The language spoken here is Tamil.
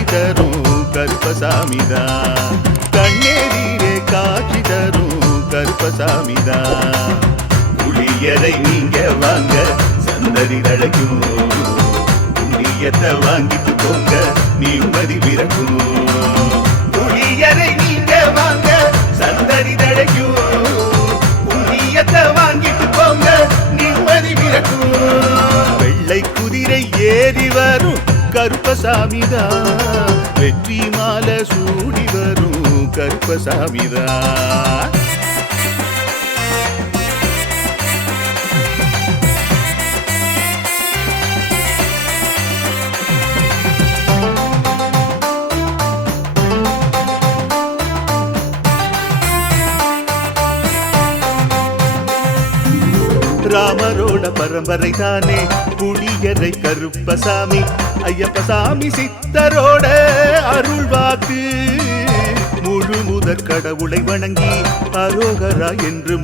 காட்சி தரும் கருப்பசாமிதான். கண்ணேரீரே காட்சி தரும் கருப்பசாமிதான். புளியரை நீங்க வாங்க சந்ததி தழைக்கும், புண்ணியத்தை வாங்கிட்டு போங்க நிம்மதி பிறக்கும். புளியரை நீங்க வாங்க சந்ததி தழைக்கும், புண்ணியத்தை வாங்கிட்டு போங்க நிம்மதி பிறக்கும். வெள்ளை குதிரை ஏறி வரும் கருப்பசாமிதான், வெற்றி மாலை சூடி வரும் கருப்பசாமிதான். ராமரோட பரம்பரை தானே புளியரை கருப்பசாமி. ஐயப்பசாமி சித்தரோட அருள்வாக்கு, முழு முதற் கடவுளை வணங்கி அரோகரா என்று